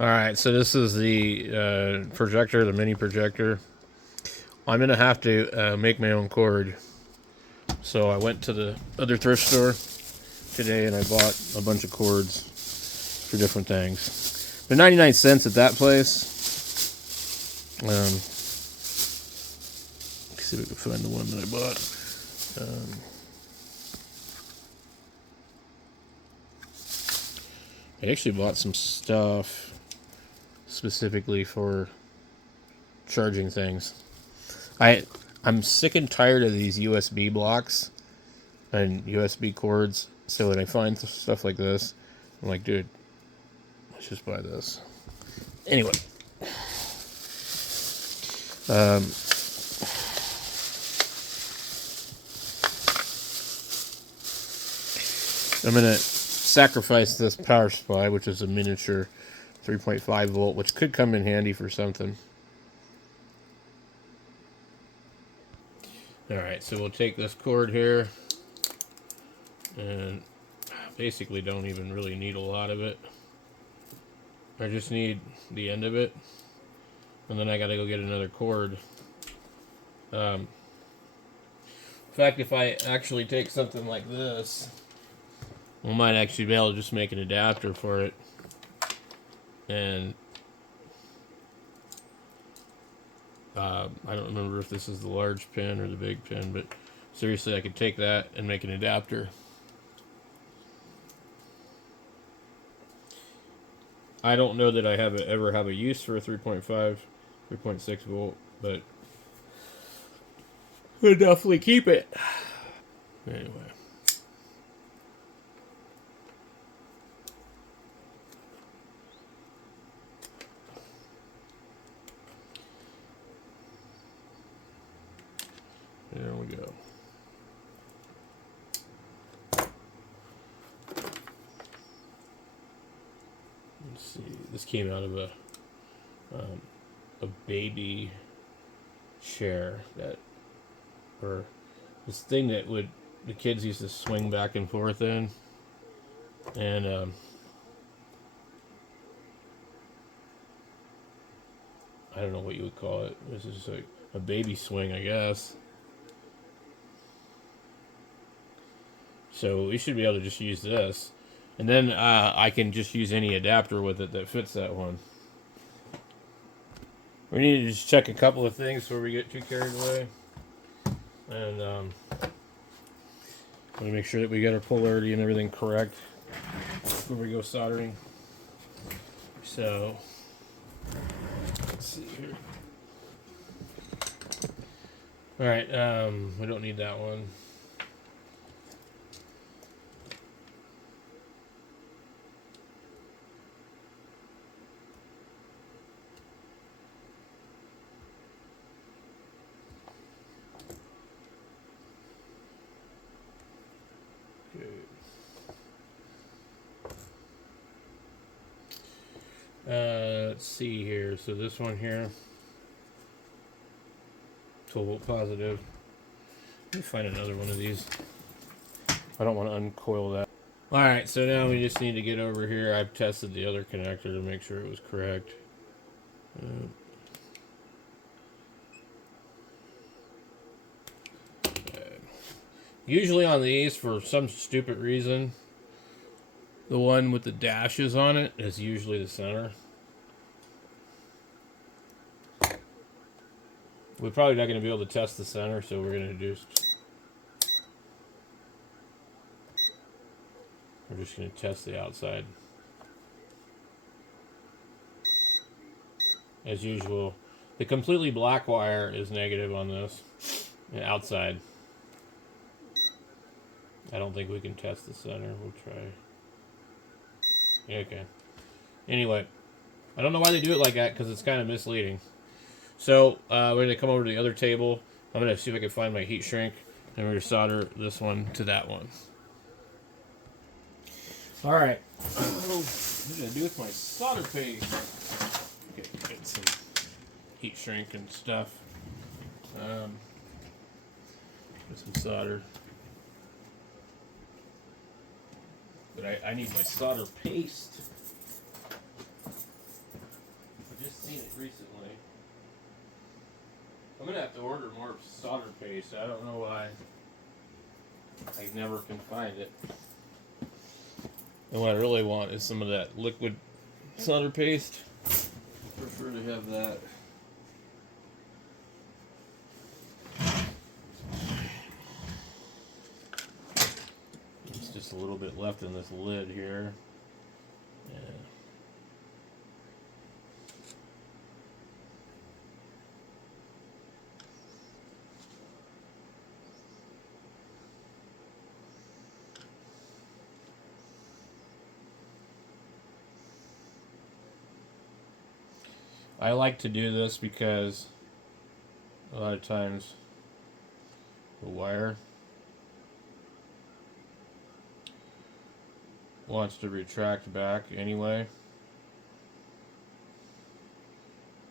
Alright, so this is the projector, the mini projector. I'm going to have to make my own cord. So I went to the other thrift store today and I bought a bunch of cords for different things. They're 99 cents at that place. Let's see if we can find the one that I bought. I actually bought some stuff specifically for charging things. I'm sick and tired of these USB blocks and USB cords. So when I find stuff like this, I'm like, dude, let's just buy this. Anyway, I'm gonna sacrifice this power supply, which is a miniature 3.5 volt, which could come in handy for something. Alright, so we'll take this cord here, and basically don't even really need a lot of it. I just need the end of it, and then I gotta go get another cord. In fact, if I actually take something like this, we might actually be able to just make an adapter for it. And I don't remember if this is the large pin or the big pin, but seriously, I could take that and make an adapter. I don't know that I ever have a use for a 3.5, 3.6 volt, but we'll definitely keep it. Anyway. There we go. Let's see. This came out of a baby chair or this thing that the kids used to swing back and forth in, and I don't know what you would call it. This is like a baby swing, I guess. So we should be able to just use this. And then I can just use any adapter with it that fits that one. We need to just check a couple of things before we get too carried away. And want to make sure that we get our polarity and everything correct before we go soldering. So, let's see here. Alright, we don't need that one. Let's see here. So this one here, 12 volt positive. Let me find another one of these. I don't want to uncoil that. Alright, so now we just need to get over here. I've tested the other connector to make sure it was correct. Usually on these, for some stupid reason, the one with the dashes on it is usually the center. We're probably not going to be able to test the center, so we're going to we're just going to test the outside. As usual, the completely black wire is negative on this. The outside. I don't think we can test the center. We'll try. Okay. Anyway, I don't know why they do it like that, because it's kind of misleading. So, we're going to come over to the other table. I'm going to see if I can find my heat shrink, and we're going to solder this one to that one. Alright. What am I going to do with my solder paste? Okay, get some heat shrink and stuff. Get some solder. But I need my solder paste. recently. I'm gonna have to order more solder paste. I don't know why. I never can find it. And what I really want is some of that liquid solder paste. I prefer to have that. There's just a little bit left in this lid here. Yeah. I like to do this because a lot of times the wire wants to retract back anyway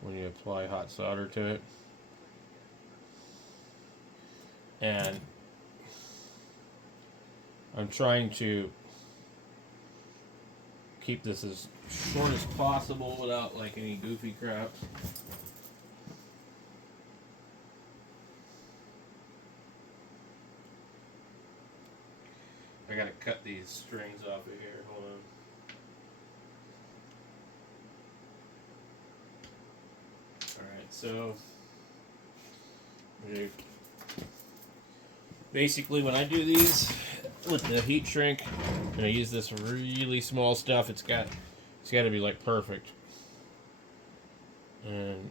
when you apply hot solder to it. And I'm trying to keep this as short as possible without like any goofy crap. I gotta cut these strings off of here. Hold on. Alright, so basically when I do these with the heat shrink and I use this really small stuff, it's got to be like perfect. And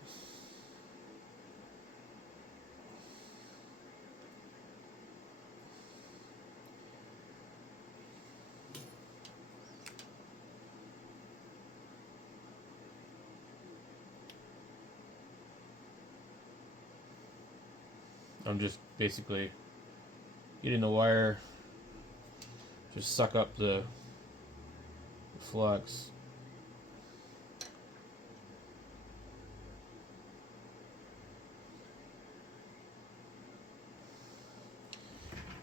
I'm just basically getting the wire just suck up the flux.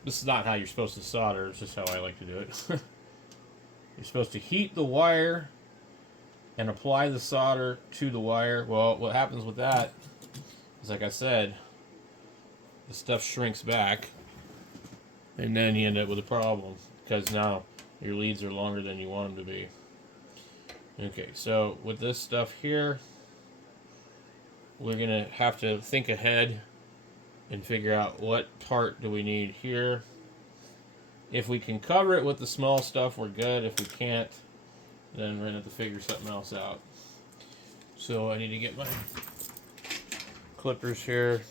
This is not how you're supposed to solder, it's just how I like to do it. You're supposed to heat the wire and apply the solder to the wire. Well, what happens with that is, like I said, the stuff shrinks back, and then you end up with a problem because now your leads are longer than you want them to be. Okay, so with this stuff here, we're gonna have to think ahead and figure out what part do we need here. If we can cover it with the small stuff, we're good. If we can't, then we're gonna have to figure something else out. So I need to get my clippers here.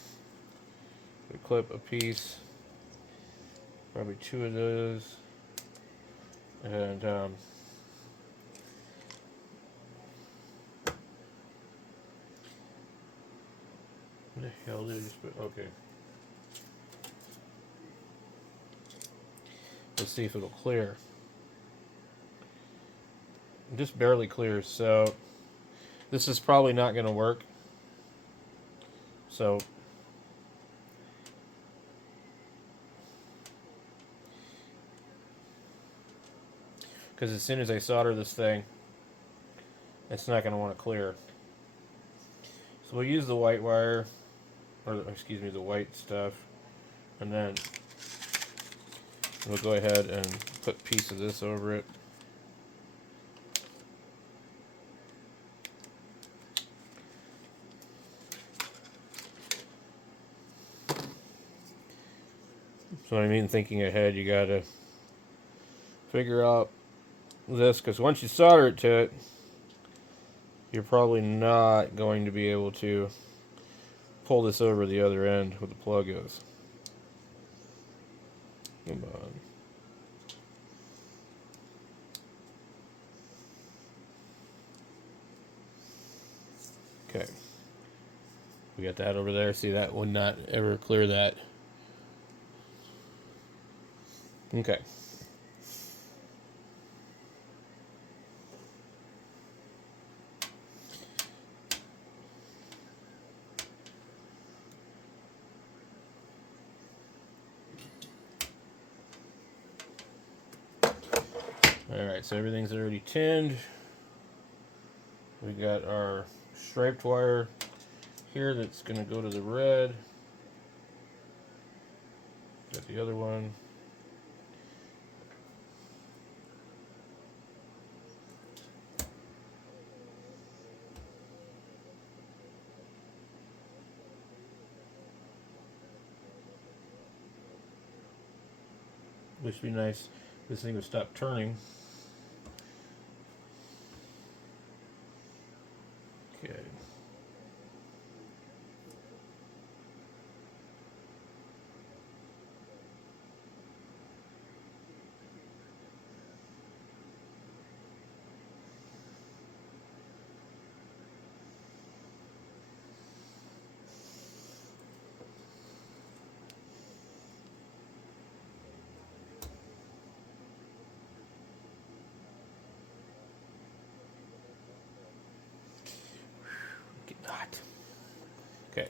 We clip a piece, probably 2 of those, and what the hell did I just put? Okay. Let's see if it'll clear. It just barely clears, so this is probably not going to work. So because as soon as I solder this thing, it's not going to want to clear. So we'll use the white wire, or excuse me, the white stuff, and then we'll go ahead and put a piece of this over it. So I mean, thinking ahead, you gotta figure out this, because once you solder it to it, you're probably not going to be able to pull this over the other end where the plug is. Come on. Okay. We got that over there. See, that would not ever clear that. Okay. Alright, so everything's already tinned. We got our striped wire here that's going to go to the red. Got the other one. Which would be nice. This thing would stop turning. Okay. Get hot. Okay.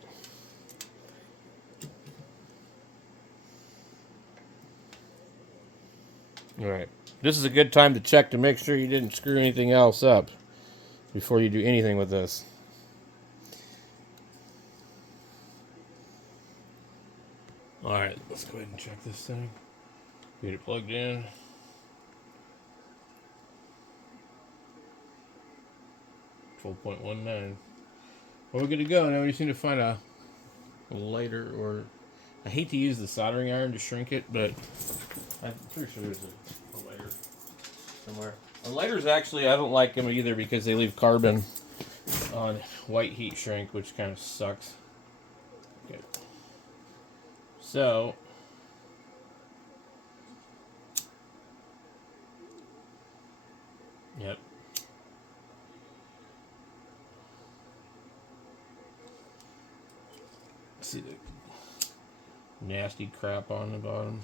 All right. This is a good time to check to make sure you didn't screw anything else up before you do anything with this. All right, let's go ahead and check this thing. Get it plugged in. .19. Well, we're good to go. Now we just need to find a lighter, or I hate to use the soldering iron to shrink it, but I'm pretty sure there's a lighter somewhere. And lighters, actually, I don't like them either because they leave carbon on white heat shrink, which kind of sucks. Okay. So, yep. See the nasty crap on the bottom.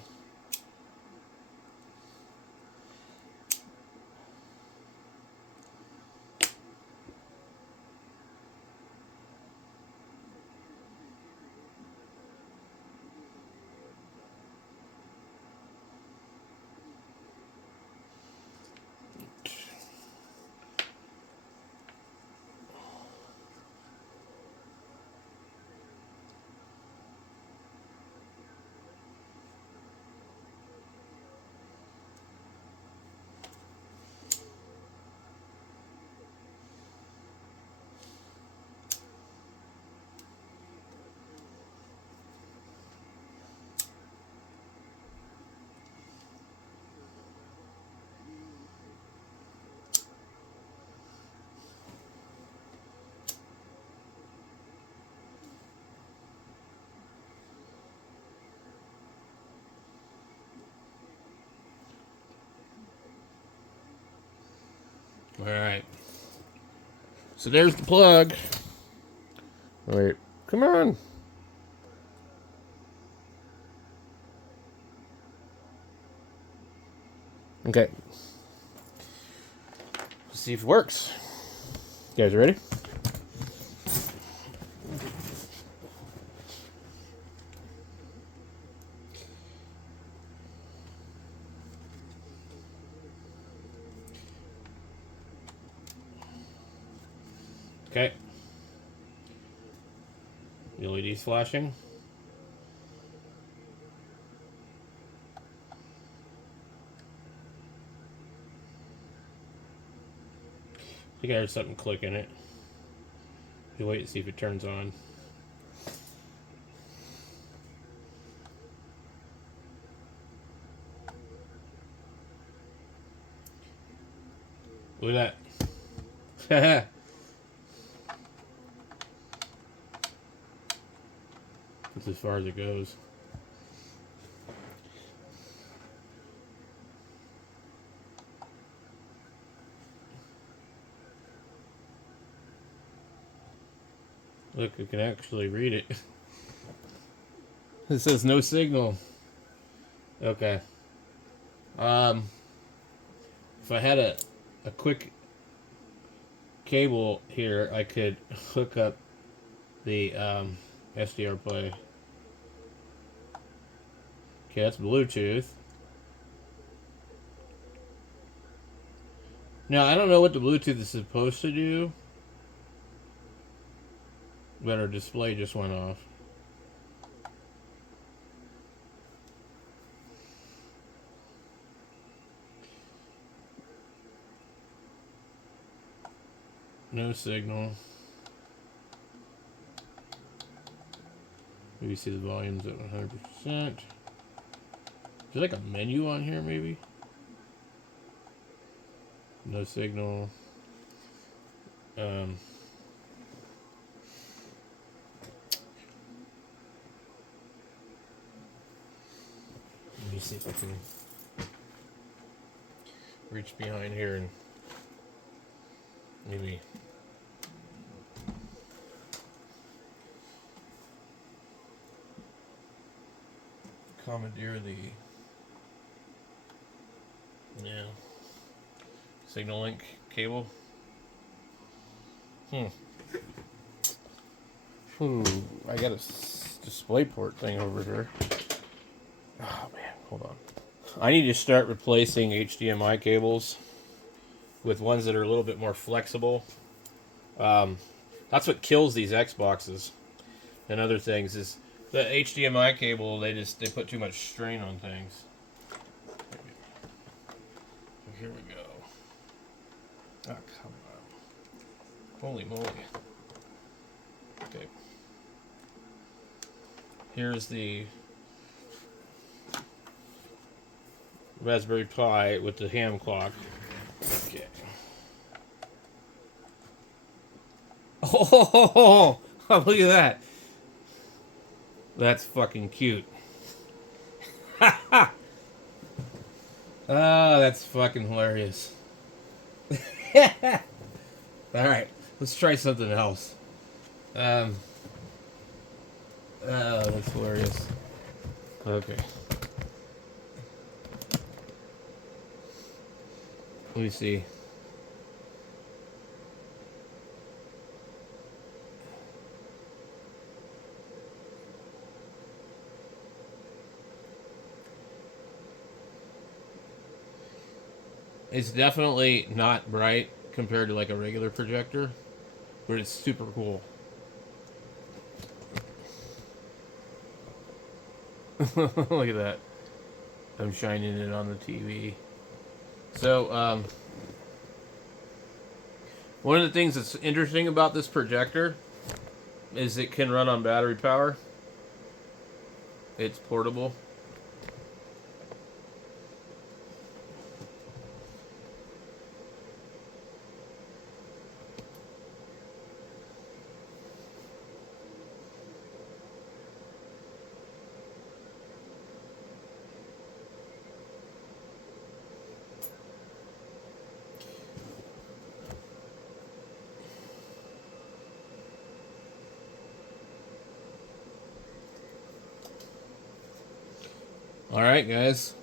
All right. So there's the plug. Wait, come on. Okay. Let's see if it works. You guys ready? Okay. The LED's flashing. I think I heard something click in it. You wait and see if it turns on. Look at that. That's as far as it goes. Look, you can actually read it. It says no signal. Okay. If I had a quick cable here, I could hook up the SDR play. Okay, that's Bluetooth. Now, I don't know what the Bluetooth is supposed to do. But our display just went off. No signal. Maybe see the volume's at 100%. Is there like a menu on here maybe? No signal. Let me see if I can reach behind here and maybe commandeer the signal link cable. Ooh, I got a display port thing over here. Oh man, hold on. I need to start replacing HDMI cables with ones that are a little bit more flexible. That's what kills these Xboxes and other things is the HDMI cable. They put too much strain on things. Here we go. Oh, come on. Holy moly. Okay. Here's the Raspberry Pi with the ham clock. Okay. Oh, look at that. That's fucking cute. Oh, that's fucking hilarious. Alright, let's try something else. Oh, that's hilarious. Okay. Let me see. It's definitely not bright compared to like a regular projector, but it's super cool. Look at that. I'm shining it on the TV. So, one of the things that's interesting about this projector is it can run on battery power. It's portable. All right, guys.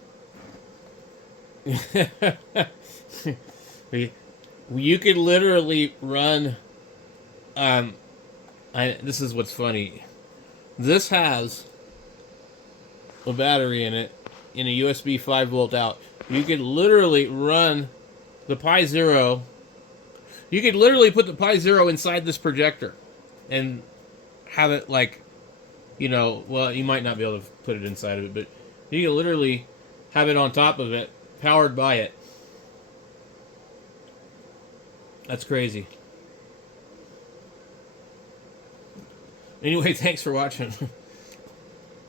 You could literally run. This is what's funny. This has a battery in it, in a USB 5-volt out. You could literally run the Pi Zero. You could literally put the Pi Zero inside this projector, and have it like, well, you might not be able to put it inside of it, but you can literally have it on top of it, powered by it. That's crazy. Anyway, thanks for watching.